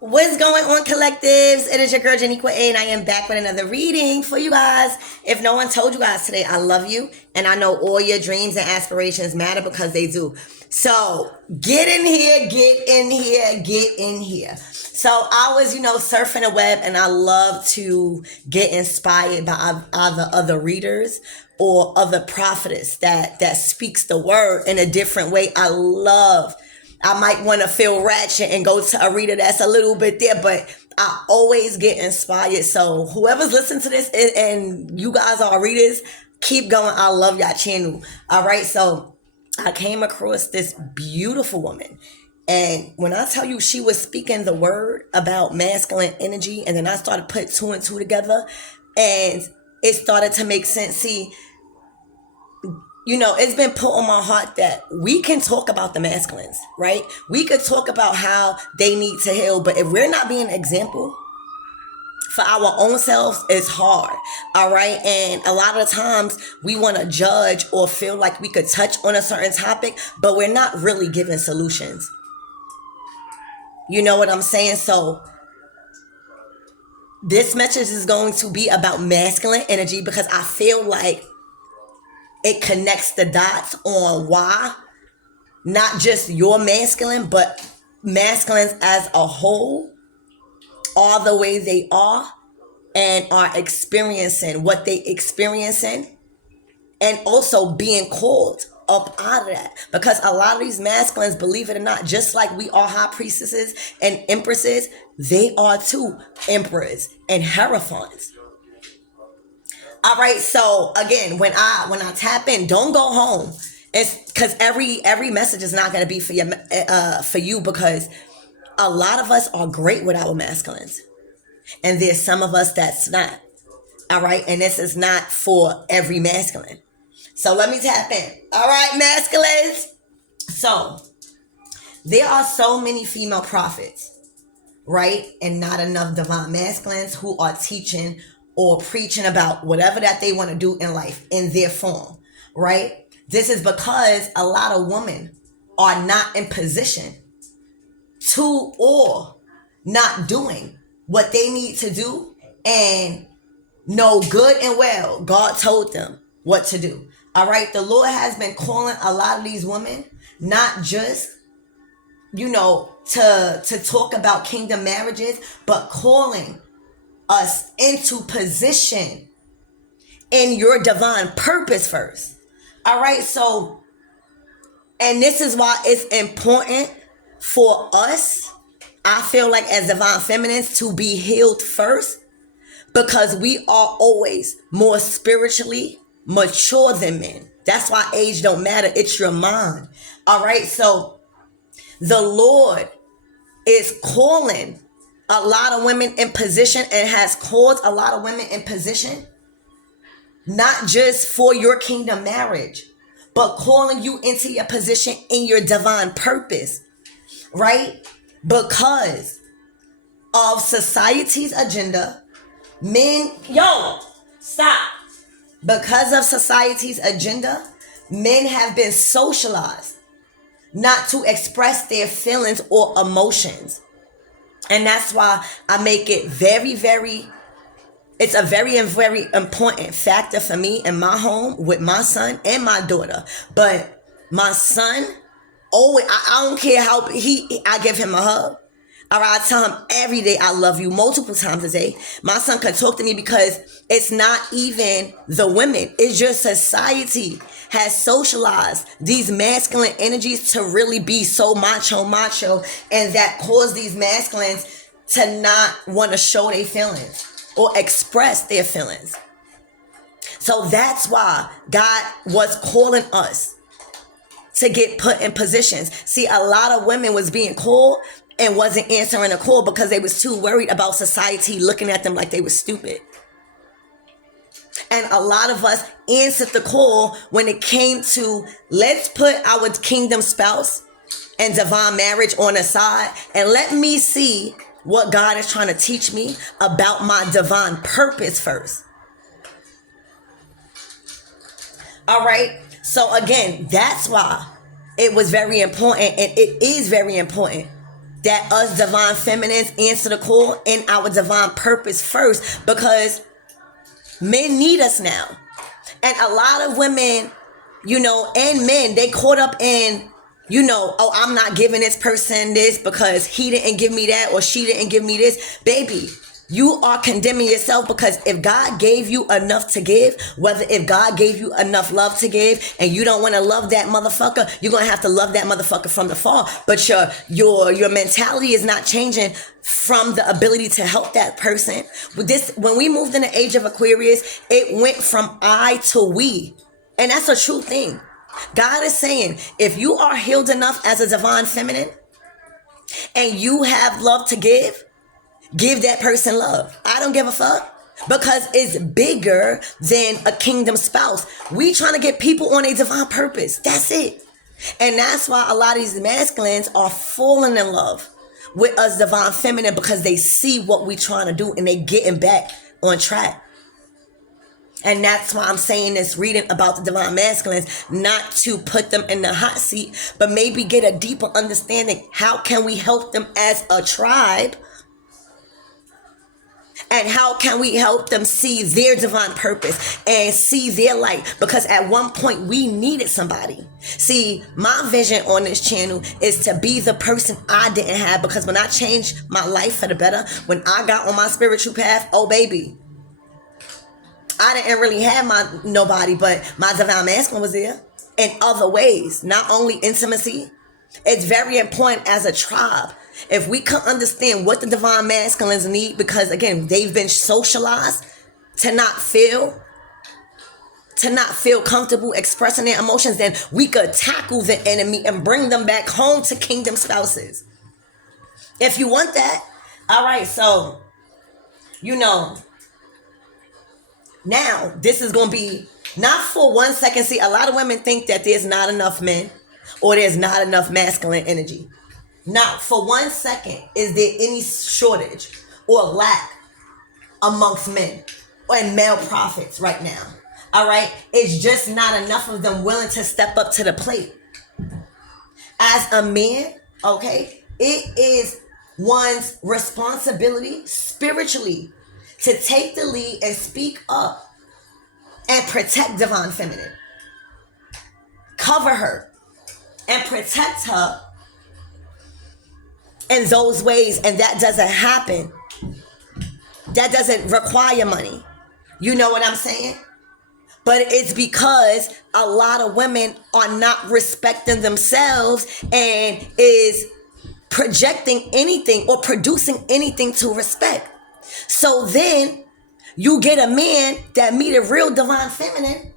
What's going on, collectives? It is your girl Jenny Quay, and I am back with another reading for you guys. If no one told you guys today, I love you, and I know all your dreams and aspirations matter because they do. So get in here, get in here, get in here. So I was, surfing the web, and I love to get inspired by either other readers or other prophetess that speaks the word in a different way. I might want to feel ratchet and go to a reader that's a little bit there, but I always get inspired. So whoever's listening to this and you guys are readers, keep going. I love y'all channel. All right. So I came across this beautiful woman. And when I tell you she was speaking the word about masculine energy, and then I started putting two and two together and it started to make sense. See, it's been put on my heart that we can talk about the masculines, right? We could talk about how they need to heal, but if we're not being an example for our own selves, it's hard, all right? And a lot of the times we want to judge or feel like we could touch on a certain topic, but we're not really giving solutions. You know what I'm saying? So this message is going to be about masculine energy because I feel like it connects the dots on why not just your masculine, but masculines as a whole are the way they are and are experiencing what they experiencing, and also being called up out of that. Because a lot of these masculines, believe it or not, just like we are high priestesses and empresses, they are too emperors and hierophants. All right, so again, when I tap in, don't go home. It's because every message is not going to be for you because a lot of us are great with our masculines, and there's some of us that's not. All right, and this is not for every masculine. So let me tap in. All right, masculines. So there are so many female prophets, right, and not enough divine masculines who are teaching or preaching about whatever that they want to do in life in their form, right? This is because a lot of women are not in position to or not doing what they need to do and know good and well God told them what to do. All right, the Lord has been calling a lot of these women not just, to talk about kingdom marriages, but calling us into position in your divine purpose first. All right, so, and this is why it's important for us, I feel like, as divine feminines, to be healed first, because we are always more spiritually mature than men. That's why age don't matter. It's your mind. All right, so the Lord is calling a lot of women in position and has called a lot of women in position, not just for your kingdom marriage, but calling you into your position in your divine purpose, right? Because of society's agenda, stop. Because of society's agenda, men have been socialized not to express their feelings or emotions. And that's why I make it very, it's a very, very important factor for me in my home with my son and my daughter. But my son, always, I don't care how I give him a hug. All right, I tell him every day I love you multiple times a day. My son can talk to me because it's not even the women. It's just society has socialized these masculine energies to really be so macho, and that cause these masculines to not want to show their feelings or express their feelings. So that's why God was calling us to get put in positions. See, a lot of women was being called and wasn't answering a call because they was too worried about society looking at them like they was stupid. And a lot of us answered the call when it came to, let's put our kingdom spouse and divine marriage on the side and let me see what God is trying to teach me about my divine purpose first. All right. So again, that's why it was very important, and it is very important that us divine feminines answer the call in our divine purpose first, because men need us now. And a lot of women, and men, they caught up in, oh, I'm not giving this person this because he didn't give me that or she didn't give me this. Baby, you are condemning yourself, because if God gave you enough to give, if God gave you enough love to give, and you don't want to love that motherfucker, you're going to have to love that motherfucker from the fall. But your mentality is not changing from the ability to help that person. When we moved in the age of Aquarius, it went from I to we. And that's a true thing. God is saying, if you are healed enough as a divine feminine and you have love to give that person love. I don't give a fuck, because it's bigger than a kingdom spouse. We trying to get people on a divine purpose. That's it. And that's why a lot of these masculines are falling in love with us divine feminine, because they see what we trying to do and they getting back on track. And that's why I'm saying this reading about the divine masculines, not to put them in the hot seat, but maybe get a deeper understanding. How can we help them as a tribe? And how can we help them see their divine purpose and see their light? Because at one point we needed somebody. See, my vision on this channel is to be the person I didn't have, because when I changed my life for the better, when I got on my spiritual path, oh baby, I didn't really have nobody, but my divine masculine was there in other ways, not only intimacy. It's very important as a tribe. If we can understand what the divine masculines need, because again, they've been socialized to not feel comfortable expressing their emotions, then we could tackle the enemy and bring them back home to kingdom spouses. If you want that. All right, so, now this is going to be not for 1 second. See, a lot of women think that there's not enough men or there's not enough masculine energy. Not for 1 second is there any shortage or lack amongst men and male prophets right now. All right. It's just not enough of them willing to step up to the plate. As a man, okay, it is one's responsibility spiritually to take the lead and speak up and protect divine feminine. Cover her and protect her in those ways. And that doesn't happen. That doesn't require money. You know what I'm saying? But it's because a lot of women are not respecting themselves and is projecting anything or producing anything to respect. So then you get a man that meet a real divine feminine,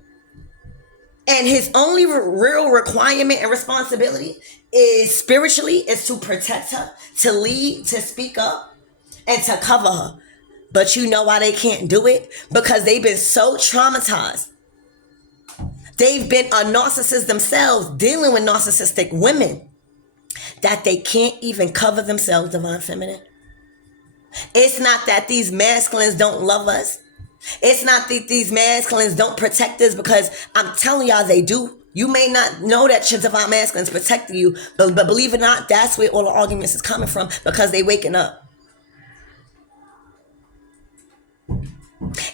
and his only real requirement and responsibility is spiritually is to protect her, to lead, to speak up, and to cover her. But you know why they can't do it? Because they've been so traumatized. They've been a narcissist themselves, dealing with narcissistic women, that they can't even cover themselves, divine feminine. It's not that these masculines don't love us. It's not that these masculines don't protect us, because I'm telling y'all they do. You may not know that your divine masculine is protecting you, but believe it or not, that's where all the arguments is coming from, because they waking up.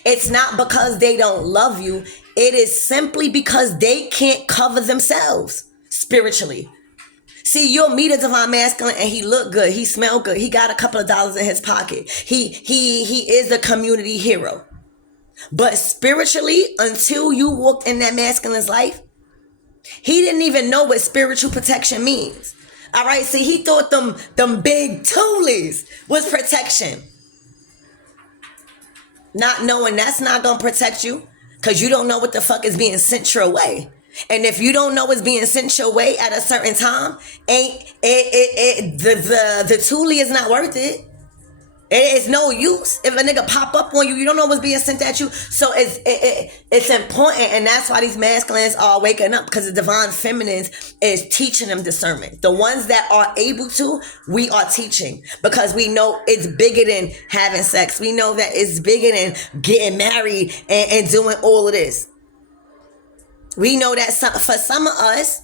It's not because they don't love you. It is simply because they can't cover themselves spiritually. See, you'll meet a divine masculine and he look good, he smell good, he got a couple of dollars in his pocket. He is a community hero. But spiritually, until you walked in that masculine's life, he didn't even know what spiritual protection means. All right, see, he thought them big toolies was protection. Not knowing that's not going to protect you, because you don't know what the fuck is being sent your way. And if you don't know what's being sent your way at a certain time, the toolie is not worth it. It's no use. If a nigga pop up on you, you don't know what's being sent at you. So it's important, and that's why these masculines are waking up, because the divine feminines is teaching them discernment. The ones that are able to, we are teaching, because we know it's bigger than having sex. We know that it's bigger than getting married and doing all of this. We know that for some of us,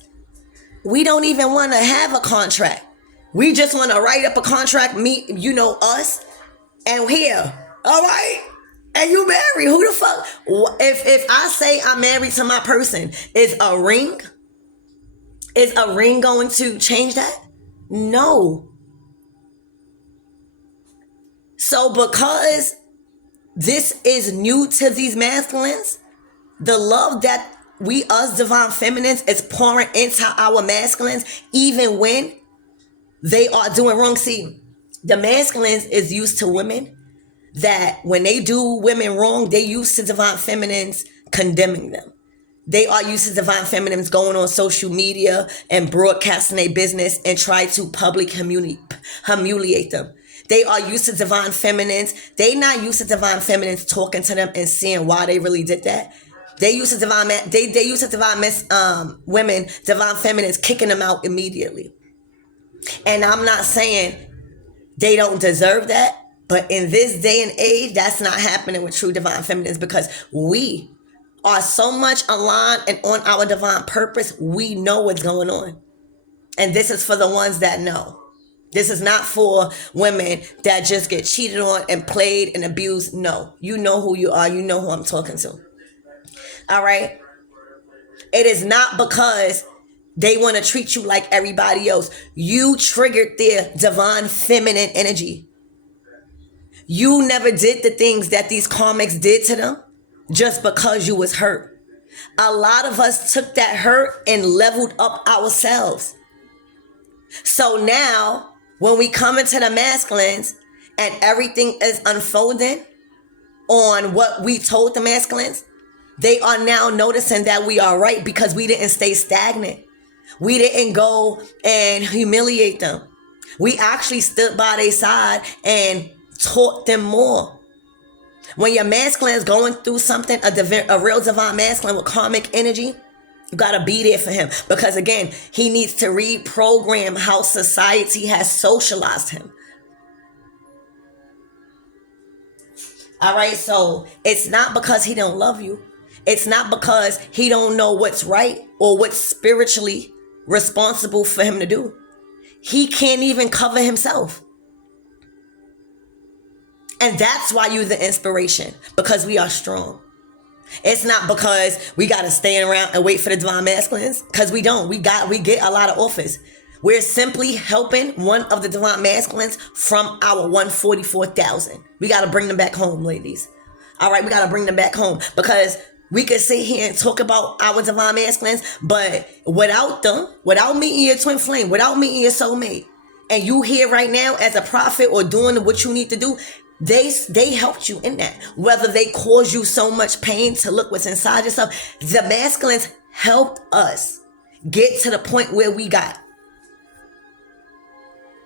we don't even want to have a contract. We just want to write up a contract, me, us, and here, all right? And you married. Who the fuck? If I say I'm married to my person, is a ring going to change that? No. So because this is new to these masculines, the love that we, us divine feminines, is pouring into our masculines, even when they are doing wrong. See, the masculines is used to women that when they do women wrong, they used to divine feminines condemning them. They are used to divine feminines going on social media and broadcasting their business and try to public humiliate them. They are used to divine feminines. They not used to divine feminines talking to them and seeing why they really did that. They used to divine women, divine feminines kicking them out immediately. And I'm not saying they don't deserve that, but in this day and age, that's not happening with true divine feminines, because we are so much aligned and on our divine purpose. We know what's going on. And this is for the ones that know. This is not for women that just get cheated on and played and abused. No, you know who you are. You know who I'm talking to. All right. It is not because they want to treat you like everybody else. You triggered their divine feminine energy. You never did the things that these karmics did to them just because you was hurt. A lot of us took that hurt and leveled up ourselves. So now, when we come into the masculines and everything is unfolding on what we told the masculines, they are now noticing that we are right because we didn't stay stagnant. We didn't go and humiliate them. We actually stood by their side and taught them more. When your masculine is going through something, a real divine masculine with karmic energy, you got to be there for him. Because again, he needs to reprogram how society has socialized him. All right, so it's not because he don't love you. It's not because he don't know what's right or what's spiritually responsible for him to do. He can't even cover himself. And that's why you're the inspiration, because we are strong. It's not because we got to stand around and wait for the divine masculines, because we don't. We get a lot of offers. We're simply helping one of the divine masculines from our 144,000. We got to bring them back home, ladies. All right, we got to bring them back home, because we could sit here and talk about our divine masculines, but without them, without meeting your twin flame, without meeting your soulmate, and you here right now as a prophet or doing what you need to do, they helped you in that. Whether they cause you so much pain to look what's inside yourself, the masculines helped us get to the point where we got.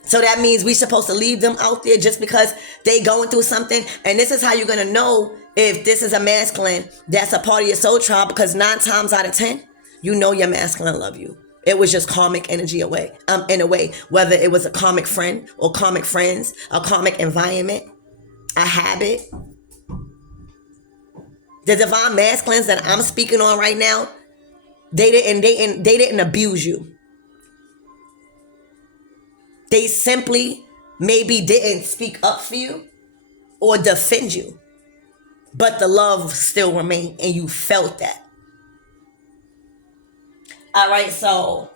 So that means we're supposed to leave them out there just because they going through something. And this is how you're going to know if this is a masculine that's a part of your soul tribe, because 9 times out of 10, you know your masculine love you. It was just karmic energy away, in a way, whether it was a karmic friend or karmic friends, a karmic environment, a habit. The divine masculines that I'm speaking on right now, they didn't abuse you. They simply maybe didn't speak up for you or defend you, but the love still remained and you felt that. All right, so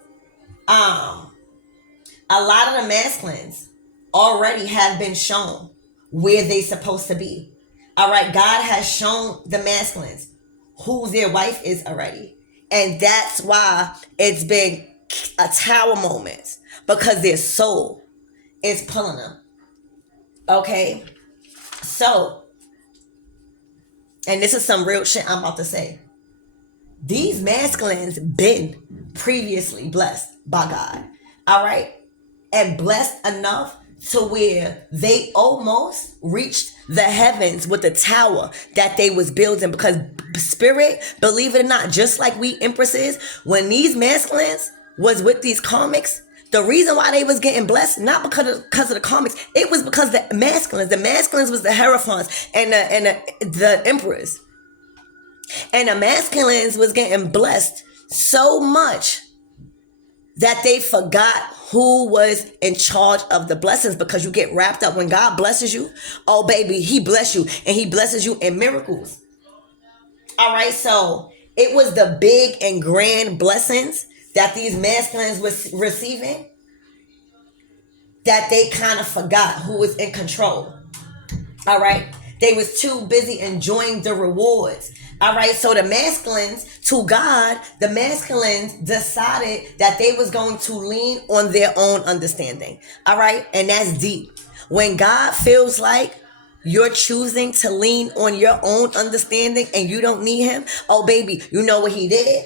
a lot of the masculines already have been shown where they supposed to be. All right, God has shown the masculines who their wife is already. And that's why it's been a tower moment, because their soul is pulling them. Okay? So, and this is some real shit I'm about to say. These masculines been previously blessed by God. All right? And blessed enough to where they almost reached the heavens with the tower that they was building, because spirit, believe it or not, just like we empresses, when these masculines was with these karmics, the reason why they was getting blessed, not because of the karmics, it was because the masculines was the hierophants and the emperors. And the masculines was getting blessed so much that they forgot who was in charge of the blessings, because you get wrapped up when God blesses you. Oh, baby, he bless you, and he blesses you in miracles. All right, so it was the big and grand blessings that these masculines was receiving that they kind of forgot who was in control. All right, they was too busy enjoying the rewards. All right, so the masculines, to God, the masculines decided that they was going to lean on their own understanding. All right, and that's deep. When God feels like you're choosing to lean on your own understanding and you don't need him, oh baby, you know what he did?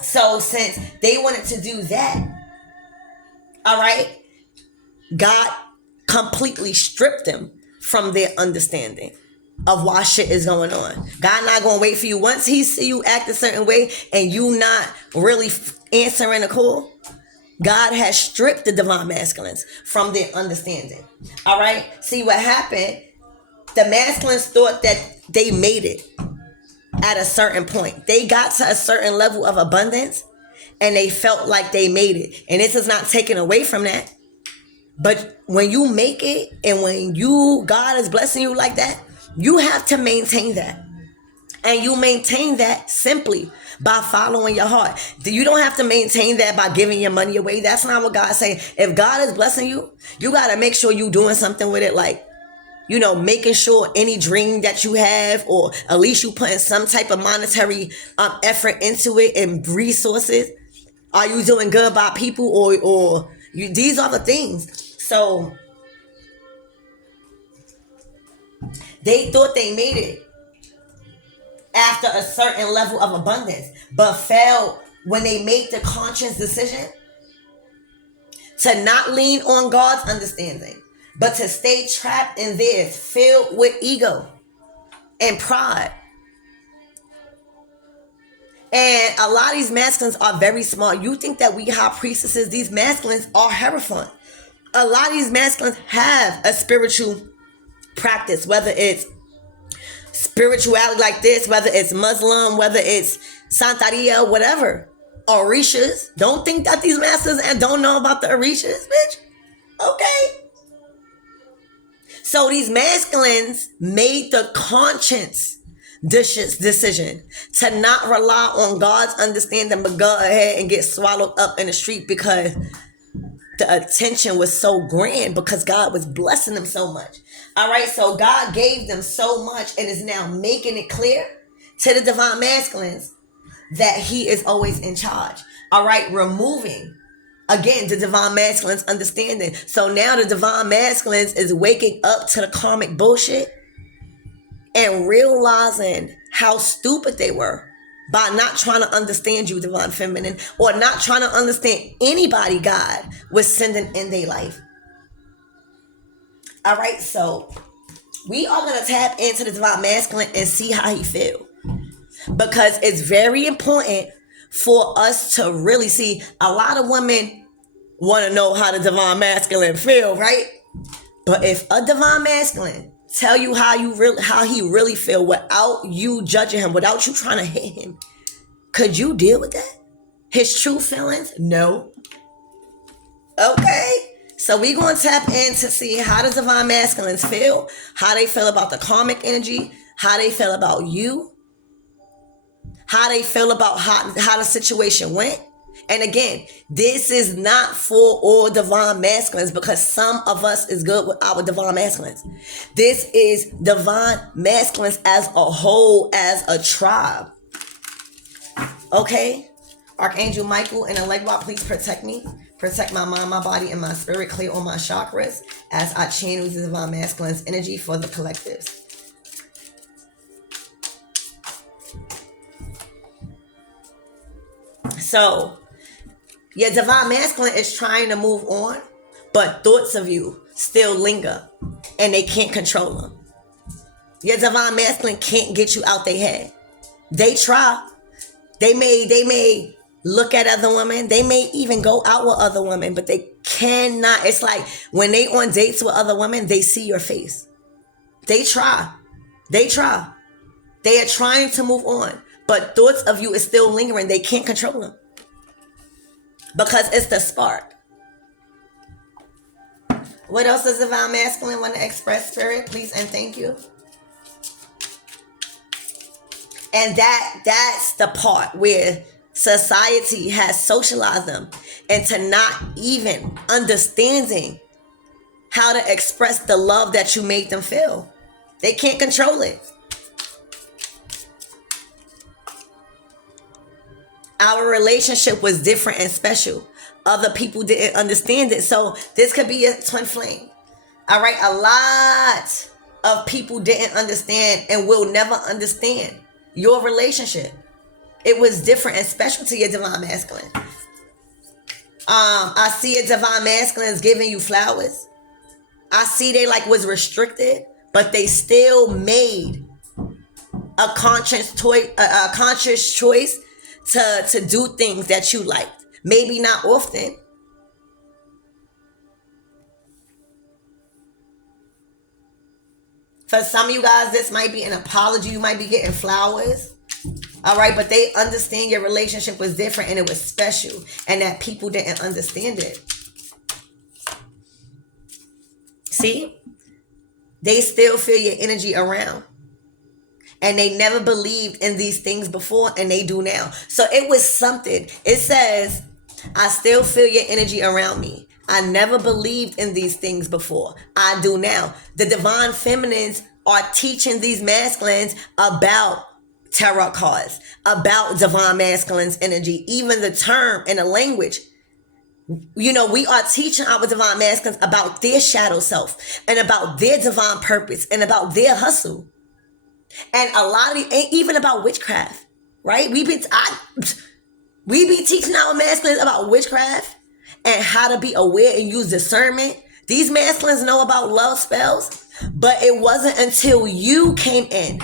So since they wanted to do that, all right, God completely stripped them from their understanding of why shit is going on. God not gonna wait for you. Once he see you act a certain way and you not really answering the call, God has stripped the divine masculines from their understanding. All right, see what happened? The masculines thought that they made it at a certain point. They got to a certain level of abundance and they felt like they made it. And this is not taken away from that. But when you make it and when God is blessing you like that, you have to maintain that. And you maintain that simply by following your heart. You don't have to maintain that by giving your money away. That's not what God's saying. If God is blessing you, you got to make sure you're doing something with it, like, making sure any dream that you have, or at least you putting some type of monetary effort into it and resources. Are you doing good by people, or these are the things. So they thought they made it after a certain level of abundance, but failed when they made the conscious decision to not lean on God's understanding, but to stay trapped in theirs, filled with ego and pride. And a lot of these masculines are very smart. You think that we high priestesses, these masculines are Hierophant. A lot of these masculines have a spiritual practice, whether it's spirituality like this, whether it's Muslim, whether it's Santeria, whatever. Orishas. Don't think that these masters and don't know about the Orishas, bitch. Okay. So these masculines made the conscious decision to not rely on God's understanding, but go ahead and get swallowed up in the street because the attention was so grand, because God was blessing them so much. All right, so God gave them so much and is now making it clear to the divine masculines that he is always in charge. All right, removing, again, the divine masculines understanding. So now the divine masculines is waking up to the karmic bullshit and realizing how stupid they were by not trying to understand you, divine feminine, or not trying to understand anybody God was sending in their life. All right, so we are going to tap into the divine masculine and see how he feels, because it's very important for us to really see. A lot of women want to know how the divine masculine feel, right? But if a divine masculine tell you how he really feel without you judging him, without you trying to hit him, could you deal with that? His true feelings? No. Okay. So we going to tap in to see how the divine masculines feel, how they feel about the karmic energy, how they feel about you, how they feel about how the situation went. And again, this is not for all divine masculines, because some of us is good with our divine masculines. This is divine masculines as a whole, as a tribe. Okay? Archangel Michael and Elegwa, please protect me. Protect my mind, my body, and my spirit. Clear all my chakras as I channel the divine masculine's energy for the collectives. So, your divine masculine is trying to move on, but thoughts of you still linger and they can't control them. Your divine masculine can't get you out their head. They try. They may look at other women. They may even go out with other women, but they cannot. It's like when they on dates with other women, they see your face. They try. They are trying to move on, but thoughts of you is still lingering. They can't control them because it's the spark. What else does divine masculine want to express, spirit? Please and thank you. And that's the part where society has socialized them into not even understanding how to express the love that you made them feel. They can't control it. Our relationship was different and special. Other people didn't understand it. So this could be a twin flame. All right. A lot of people didn't understand and will never understand your relationship. It was different and special to your divine masculine. I see a divine masculine is giving you flowers. I see they like was restricted, but they still made a conscious choice to do things that you liked. Maybe not often. For some of you guys, this might be an apology. You might be getting flowers. All right, but they understand your relationship was different and it was special and that people didn't understand it. See? They still feel your energy around. And they never believed in these things before and they do now. So it was something. It says, I still feel your energy around me. I never believed in these things before. I do now. The divine feminines are teaching these masculines about tarot cards, about divine masculine's energy, even the term and the language. You know, we are teaching our divine masculines about their shadow self and about their divine purpose and about their hustle. And a lot of it ain't even about witchcraft, right? We be teaching our masculines about witchcraft and how to be aware and use discernment. These masculines know about love spells, but it wasn't until you came in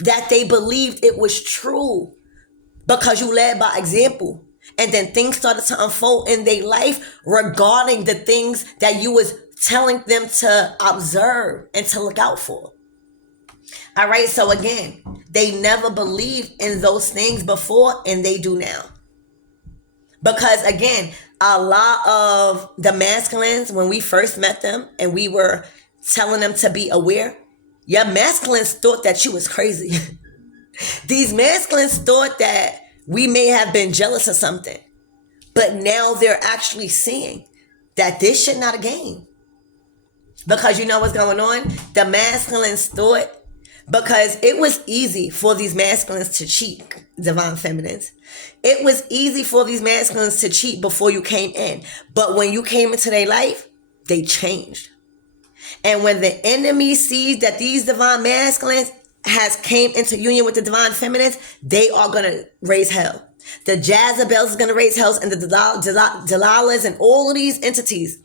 that they believed it was true because you led by example. And then things started to unfold in their life regarding the things that you was telling them to observe and to look out for. All right. So again, they never believed in those things before and they do now. Because again, a lot of the masculines, when we first met them and we were telling them to be aware, your masculines thought that you was crazy. These masculines thought that we may have been jealous of something. But now they're actually seeing that this shit not a game. Because you know what's going on? The masculines thought, because it was easy for these masculines to cheat, divine feminines. It was easy for these masculines to cheat before you came in. But when you came into their life, they changed. And when the enemy sees that these divine masculines has came into union with the divine feminines, they are going to raise hell. The Jezebels is going to raise hell, and the Delilahs and all of these entities.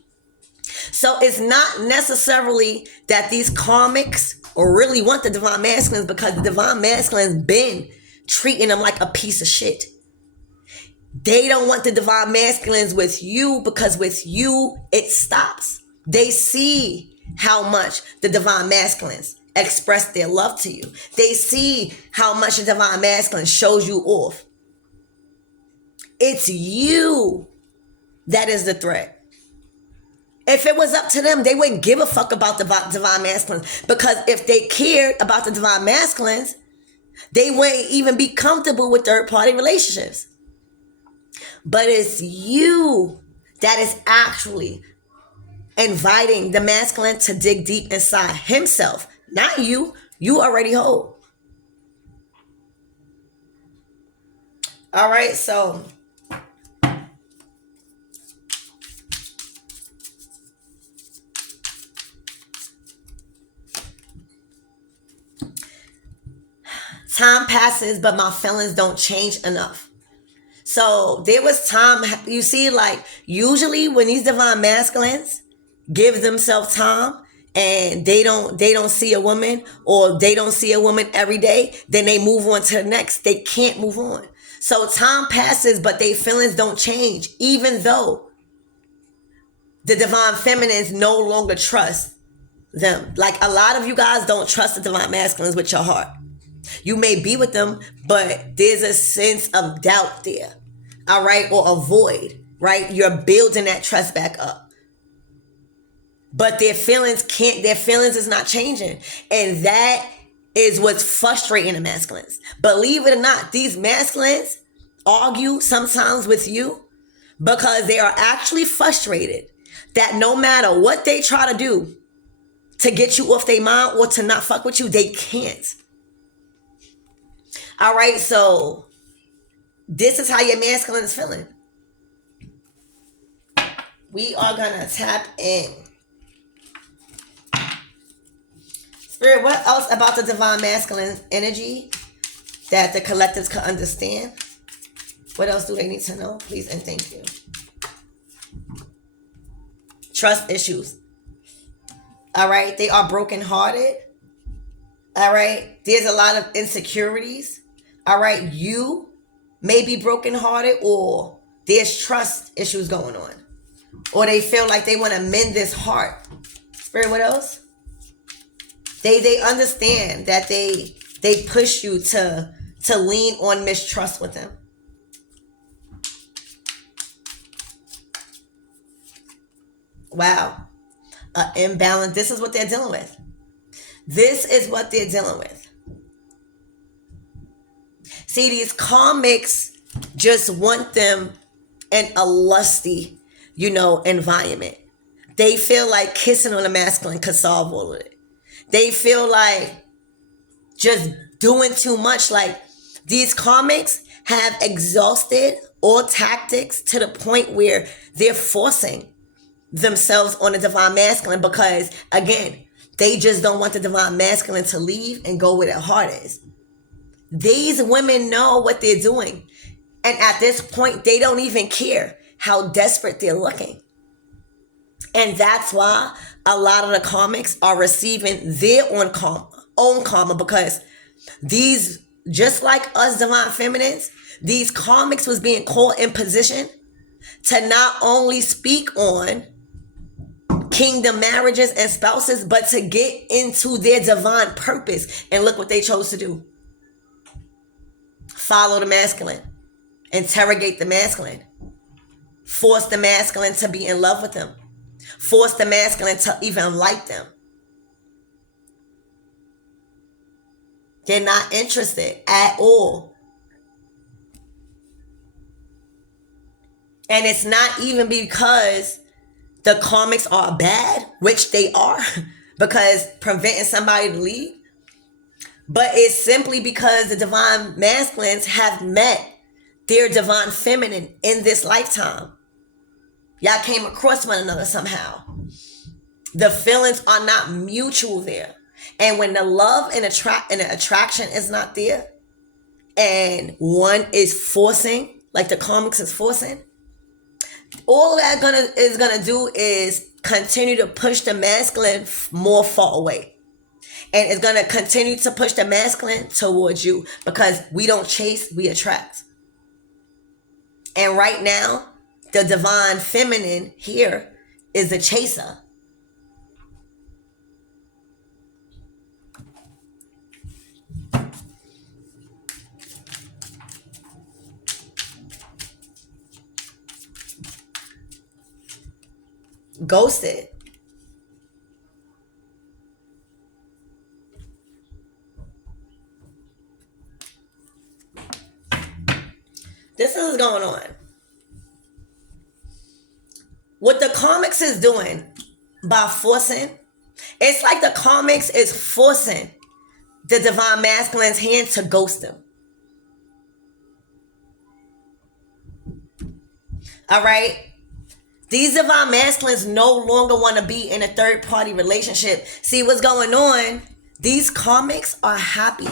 So it's not necessarily that these karmics really want the divine masculines, because the divine masculines been treating them like a piece of shit. They don't want the divine masculines with you, because with you, it stops. They see how much the divine masculines express their love to you. They see how much the divine masculine shows you off. It's you that is the threat. If it was up to them, they wouldn't give a fuck about the divine masculines, because if they cared about the divine masculines, they wouldn't even be comfortable with third-party relationships. But it's you that is actually inviting the masculine to dig deep inside himself. Not you. You already whole. All right, so time passes, but my feelings don't change enough. So there was time, you see, like usually when these divine masculines give themselves time and they don't see a woman, or they don't see a woman every day, then they move on to the next. They can't move on. So time passes, but their feelings don't change, even though the divine feminines no longer trust them. Like a lot of you guys don't trust the divine masculines with your heart. You may be with them, but there's a sense of doubt there. All right. Or a void, right? You're building that trust back up. but their feelings is not changing. And that is what's frustrating the masculines. Believe it or not, these masculines argue sometimes with you because they are actually frustrated that no matter what they try to do to get you off their mind or to not fuck with you, they can't. All right, so this is how your masculine is feeling. We are gonna tap in. Spirit, what else about the divine masculine energy that the collectives can understand? What else do they need to know? Please and thank you. Trust issues. All right, they are brokenhearted. All right, there's a lot of insecurities. All right, you may be brokenhearted, or there's trust issues going on, or they feel like they want to mend this heart. Spirit, what else? They understand that they push you to lean on mistrust with them. Wow, imbalance. This is what they're dealing with. This is what they're dealing with. See, these karmics just want them in a lusty, environment. They feel like kissing on a masculine could solve all of it. They feel like just doing too much. Like, these karmics have exhausted all tactics to the point where they're forcing themselves on the divine masculine because, again, they just don't want the divine masculine to leave and go where their heart is. These women know what they're doing. And at this point, they don't even care how desperate they're looking. And that's why a lot of the karmics are receiving their own karma because these, just like us divine feminines, these karmics was being called in position to not only speak on kingdom marriages and spouses, but to get into their divine purpose. And look what they chose to do. Follow the masculine. Interrogate the masculine. Force the masculine to be in love with them. Force the masculine to even like them. They're not interested at all. And it's not even because the karmics are bad, which they are, because preventing somebody to leave. But it's simply because the divine masculines have met their divine feminine in this lifetime. Y'all came across one another somehow. The feelings are not mutual there. And when the love and the attraction is not there, and one is forcing, like the karmics is forcing, all that is gonna do is continue to push the masculine more far away. And it's going to continue to push the masculine towards you because we don't chase, we attract. And right now, the divine feminine here is the chaser. Ghosted. This is going on. What the karmics is doing by forcing, it's like the karmics is forcing the divine masculine's hand to ghost them. All right? These divine masculines no longer want to be in a third party relationship. See what's going on? These karmics are happy.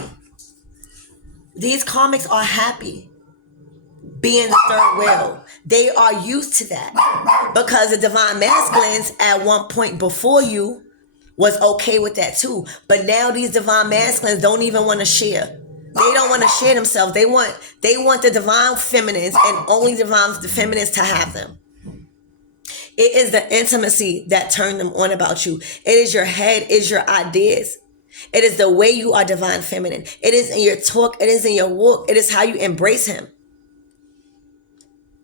These karmics are happy being the third wheel. They are used to that because the divine masculines at one point before you was okay with that too. But now these divine masculines don't even want to share. They don't want to share themselves. They want the divine feminines and only divine feminines to have them. It is the intimacy that turned them on about you. It is your head, it is your ideas. It is the way you are divine feminine. It is in your talk, it is in your walk, it is how you embrace him.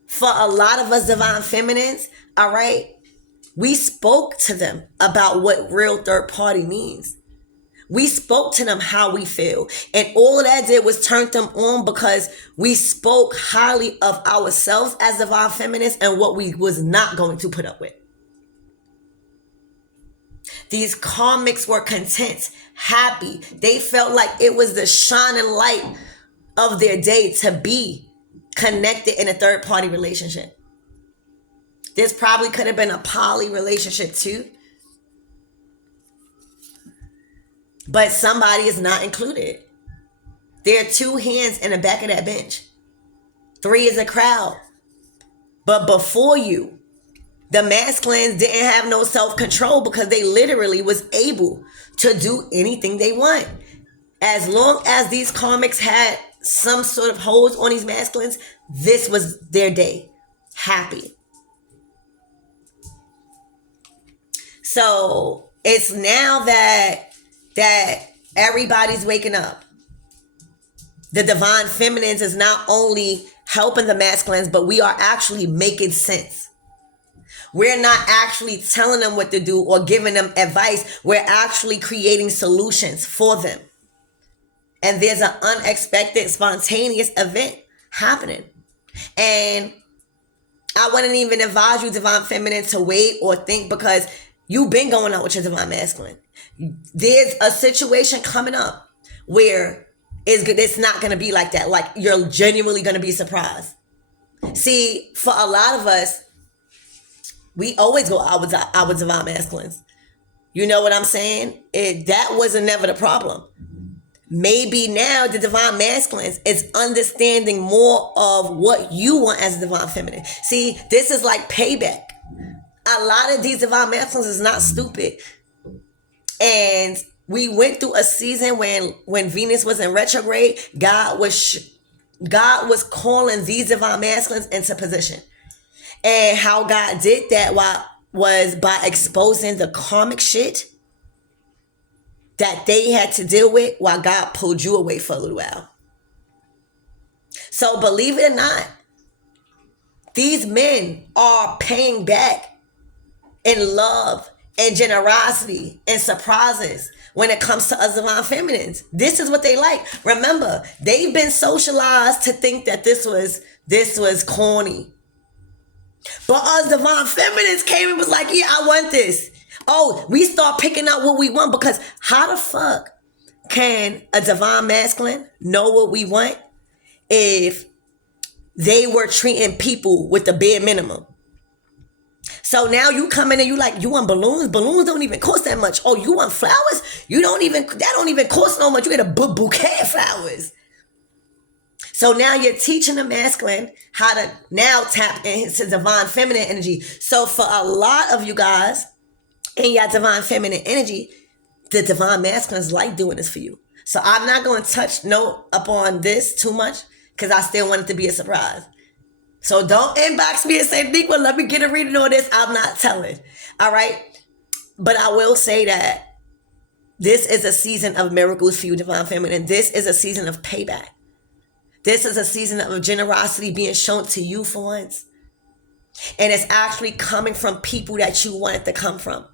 For a lot of us divine feminines, all right, We spoke to them about what real third party means. We spoke to them how we feel. And all of that did was turn them on because we spoke highly of ourselves as divine feminists and what we was not going to put up with. These karmics were content, happy. They felt like it was the shining light of their day to be connected in a third party relationship. This probably could have been a poly relationship too. But somebody is not included. There are 2 hands in the back of that bench. 3 is a crowd. But before you, the masculines didn't have no self-control because they literally was able to do anything they want. As long as these karmics had some sort of hold on these masculines, this was their day. Happy. So it's now that everybody's waking up. The divine feminines is not only helping the masculines, but we are actually making sense. We're not actually telling them what to do or giving them advice. We're actually creating solutions for them. And there's an unexpected, spontaneous event happening. And I wouldn't even advise you, divine feminine, to wait or think because you've been going out with your divine masculine. There's a situation coming up where it's not going to be like that. Like, you're genuinely going to be surprised. See, for a lot of us, we always go out with our divine masculines. You know what I'm saying? That wasn't never the problem. Maybe now the divine masculines is understanding more of what you want as a divine feminine. See, this is like payback. A lot of these divine masculines is not stupid. And we went through a season when Venus was in retrograde. God was calling these divine masculines into position. And how God did that was by exposing the karmic shit that they had to deal with while God pulled you away for a little while. So believe it or not, these men are paying back in love and generosity and surprises when it comes to us divine feminines. This is what they like. Remember, they've been socialized to think that this was corny. But us divine feminines came and was like, yeah, I want this. Oh, we start picking out what we want, because how the fuck can a divine masculine know what we want if they were treating people with the bare minimum? So now you come in and you like, you want balloons? Balloons don't even cost that much. Oh, you want flowers? That don't even cost no much. You get a bouquet of flowers. So now you're teaching the masculine how to now tap into divine feminine energy. So for a lot of you guys in your divine feminine energy, the divine masculines like doing this for you. So I'm not going to touch upon this too much because I still want it to be a surprise. So don't inbox me and say, Nick, well, let me get a reading on this. I'm not telling. All right. But I will say that this is a season of miracles for you, divine feminine. This is a season of payback. This is a season of generosity being shown to you for once. And it's actually coming from people that you want it to come from.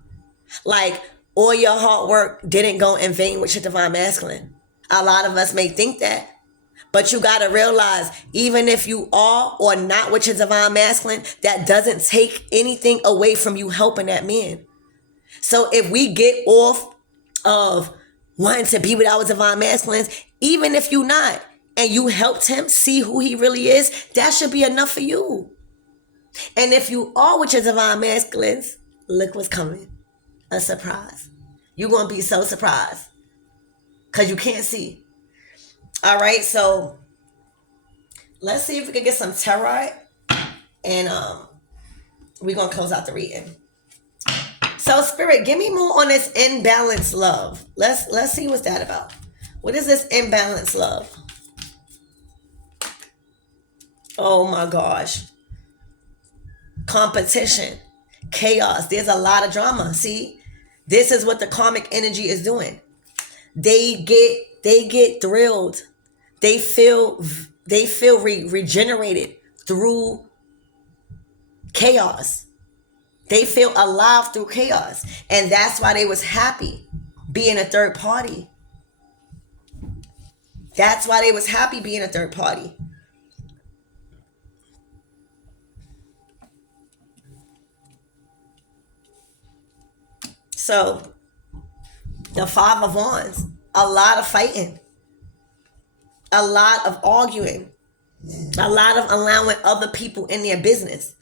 Like, all your hard work didn't go in vain with your divine masculine. A lot of us may think that. But you got to realize, even if you are or not with your divine masculine, that doesn't take anything away from you helping that man. So if we get off of wanting to be with our divine masculines, even if you're not, and you helped him see who he really is, that should be enough for you. And if you are with your divine masculines, look what's coming. A surprise. You're going to be so surprised because you can't see. All right, so let's see if we can get some tarot, and we're going to close out the reading. So Spirit, give me more on this imbalanced love. Let's see what's that about. What is this imbalanced love? Oh my gosh. Competition, chaos. There's a lot of drama. See, this is what the karmic energy is doing. They get thrilled. They feel regenerated through chaos. They feel alive through chaos. And that's why they was happy being a third party. That's why they was happy being a third party. So, the Five of Wands, a lot of fighting, a lot of arguing, a lot of allowing other people in their business.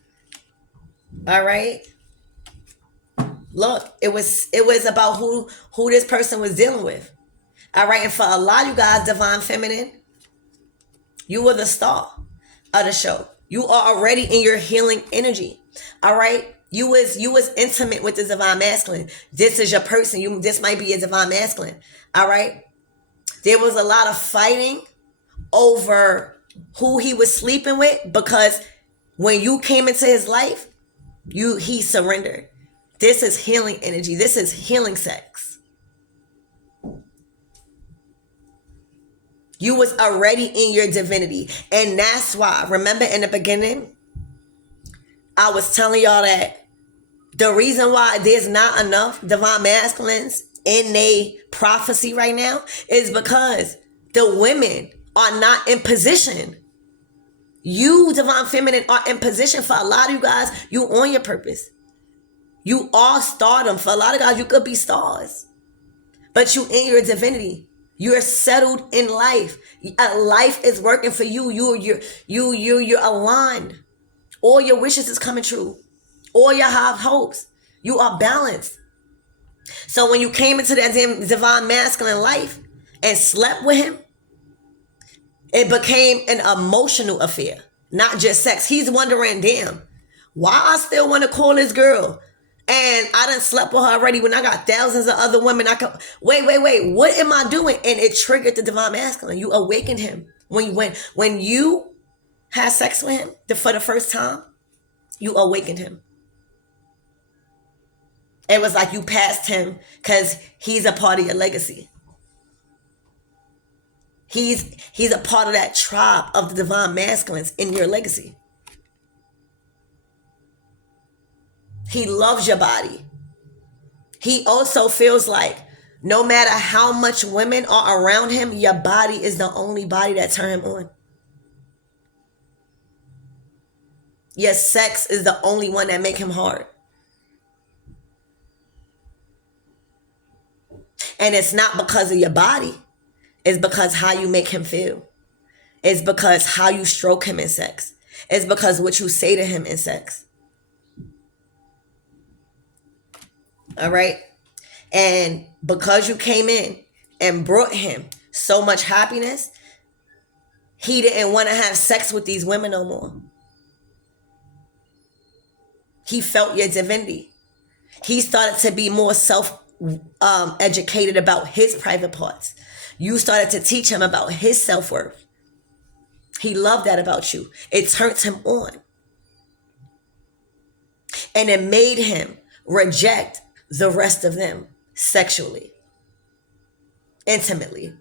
All right? Look, it was about who this person was dealing with. All right, and for a lot of you guys, Divine Feminine, you were the star of the show. You are already in your healing energy. All right, you was intimate with the Divine Masculine. This is your person. This might be your Divine Masculine. All right, there was a lot of fighting over who he was sleeping with, because when you came into his life, he surrendered. This is healing energy. This is healing sex. You was already in your divinity. And that's why, remember in the beginning, I was telling y'all that the reason why there's not enough Divine Masculines in a prophecy right now is because the women are not in position. You, Divine Feminine, are in position. For a lot of you guys, you on your purpose. You are stardom. For a lot of guys, you could be stars. But you in your divinity. You're settled in life. Life is working for you. You're aligned. All your wishes is coming true. All your high hopes. You are balanced. So when you came into that Divine Masculine life and slept with him, it became an emotional affair, not just sex. He's wondering, damn, why I still want to call this girl? And I done slept with her already when I got thousands of other women. Wait, what am I doing? And it triggered the Divine Masculine. You awakened him. When you had sex with him for the first time, you awakened him. It was like you passed him because he's a part of your legacy. He's a part of that tribe of the Divine Masculines in your legacy. He loves your body. He also feels like no matter how much women are around him, your body is the only body that turn him on. Your sex is the only one that make him hard. And it's not because of your body. It's because how you make him feel. It's because how you stroke him in sex. It's because what you say to him in sex. All right? And because you came in and brought him so much happiness, he didn't want to have sex with these women no more. He felt your divinity. He started to be more educated about his private parts. You started to teach him about his self-worth. He loved that about you. It turned him on. And it made him reject the rest of them sexually, intimately.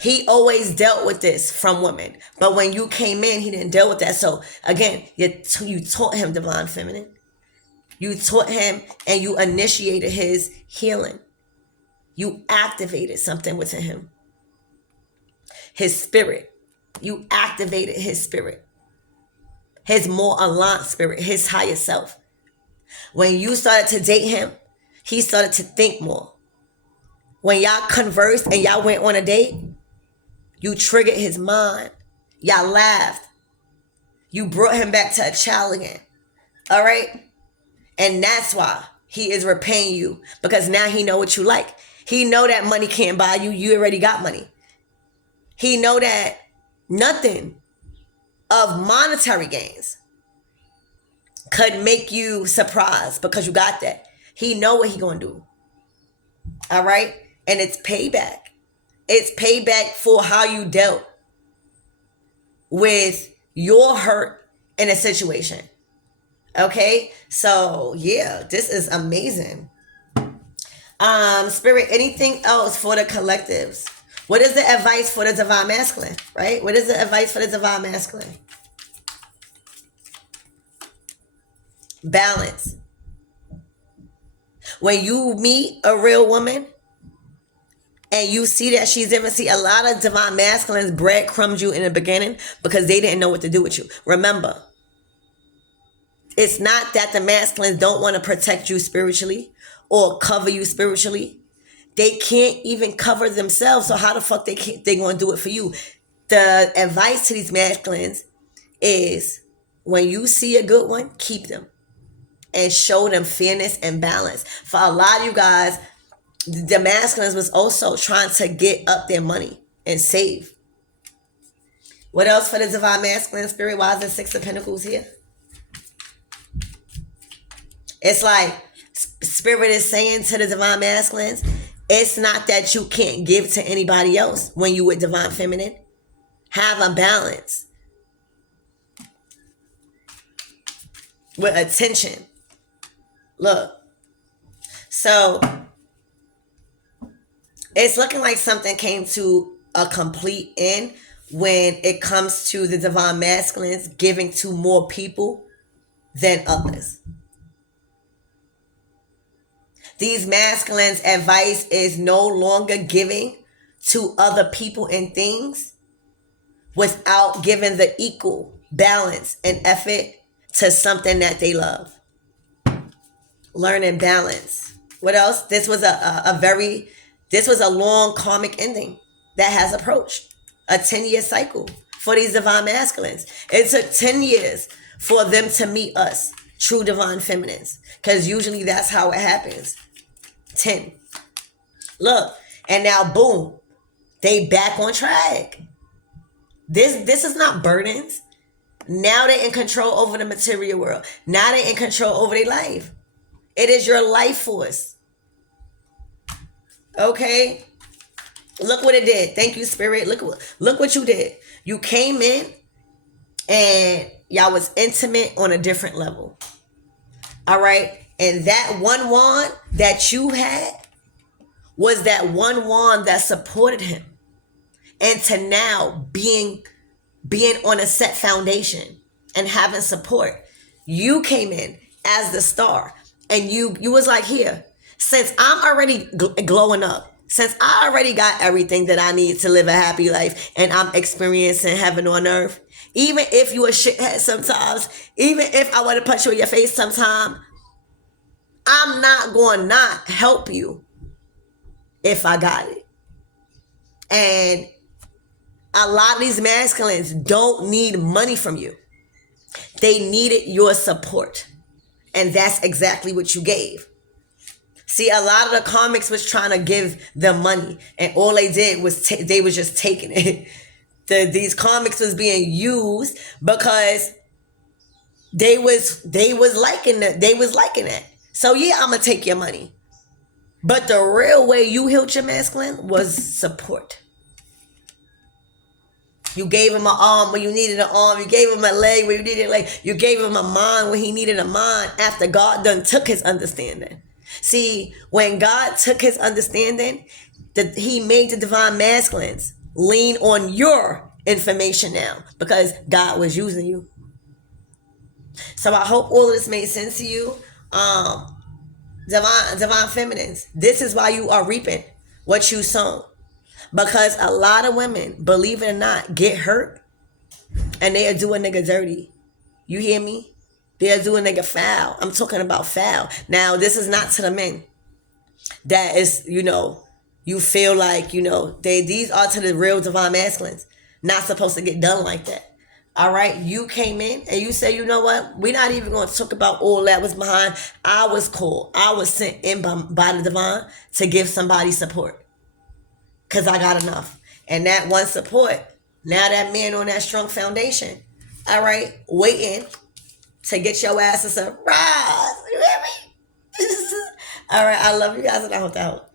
He always dealt with this from women. But when you came in, he didn't deal with that. So again, you taught him Divine Feminine. You taught him and you initiated his healing. You activated something within him. His spirit. You activated his spirit. His more aligned spirit, his higher self. When you started to date him, he started to think more. When y'all conversed and y'all went on a date, you triggered his mind. Y'all laughed. You brought him back to a child again. All right? And that's why he is repaying you, because now he know what you like. He know that money can't buy you. You already got money. He know that nothing of monetary gains could make you surprised because you got that. He know what he gonna do. All right? And it's payback. It's payback for how you dealt with your hurt in a situation. Okay? So, yeah, this is amazing. Spirit, anything else for the collectives? What is the advice for the Divine Masculine, right? What is the advice for the Divine Masculine? Balance. When you meet a real woman and you see that she's different, see, a lot of divine masculines breadcrumbed you in the beginning because they didn't know what to do with you. Remember, it's not that the masculines don't want to protect you spiritually or cover you spiritually. They can't even cover themselves. So how the fuck they going to do it for you? The advice to these masculines is when you see a good one, keep them and show them fairness and balance. For a lot of you guys, the masculines was also trying to get up their money and save. What else for the divine masculine spirit? Why is the Six of Pentacles here? It's like spirit is saying to the divine masculines, it's not that you can't give to anybody else when you with divine feminine. Have a balance with attention. Look. So it's looking like something came to a complete end when it comes to the divine masculines giving to more people than others. These masculines' advice is no longer giving to other people and things without giving the equal balance and effort to something that they love. Learning balance. What else? This was a long karmic ending that has approached. A 10-year cycle for these divine masculines. It took 10 years for them to meet us, true divine feminines. Because usually that's how it happens. 10. Look, and now boom, they back on track. This is not burdens. Now they're in control over the material world. Now they're in control over their life. It is your life force. Okay? Look what it did. Thank you, Spirit. Look what you did. You came in and y'all was intimate on a different level. All right? And that one wand that you had was that one wand that supported him. And to now being on a set foundation and having support. You came in as the star. And you was like, here, since I'm already glowing up, since I already got everything that I need to live a happy life and I'm experiencing heaven on earth, even if you a shithead sometimes, even if I want to punch you in your face sometime, I'm not going to not help you if I got it. And a lot of these masculines don't need money from you. They needed your support. And that's exactly what you gave. See, a lot of the comics was trying to give them money. And all they did was they was just taking it. These comics was being used because they was liking it. They was liking it. So yeah, I'm going to take your money. But the real way you healed your masculine was support. You gave him an arm when you needed an arm. You gave him a leg when you needed a leg. You gave him a mind when he needed a mind after God done took his understanding. See, when God took his understanding, he made the divine masculines lean on your information now because God was using you. So I hope all of this made sense to you. Divine feminines, this is why you are reaping what you sown. Because a lot of women, believe it or not, get hurt and they'll do a nigga dirty. You hear me? They'll do a nigga foul. I'm talking about foul. Now, this is not to the men. That is, you feel like, these are to the real divine masculines. Not supposed to get done like that. All right? You came in and you say, you know what? We're not even going to talk about all that was behind. I was called. I was sent in by the divine to give somebody support. Because I got enough. And that one support, now that man on that strong foundation, all right, waiting to get your ass a surprise. You hear me? All right, I love you guys and I hope that helps.